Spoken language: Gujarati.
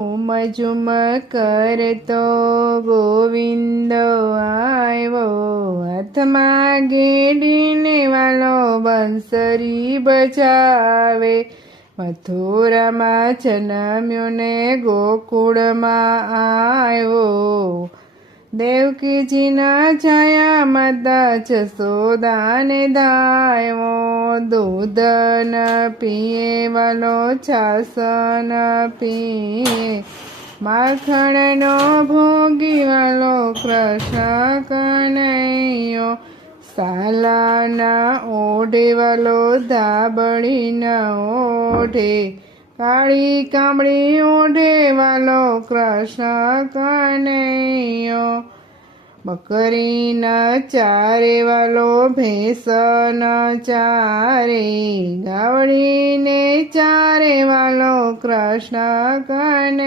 ઝુમ કરતો ગોવિંદ આવ્યો, હાથમાં ગેડીને વાલો બંસરી બજાવે. મથુરામાં જન્મ્યો ને ગોકુળમાં આવ્યો, દેવકીજીના છાયા માતા જશોદાને ધાવ્યો. દૂધ ન પીએ વાલો છાસ ન પીએ, માખણનો ભોગી વાલો કૃષ્ણ કનૈયો. સાલાના ઓઢે વાલો ધાબળીના ઓઢે, કાળી કામળી ઓઢે વાલો કૃષ્ણ કનૈયો. બકરી ન ચારે વાલો ભેંસ ન ચારે, ગાવડીને ચારે વાલો કૃષ્ણ કનૈયો.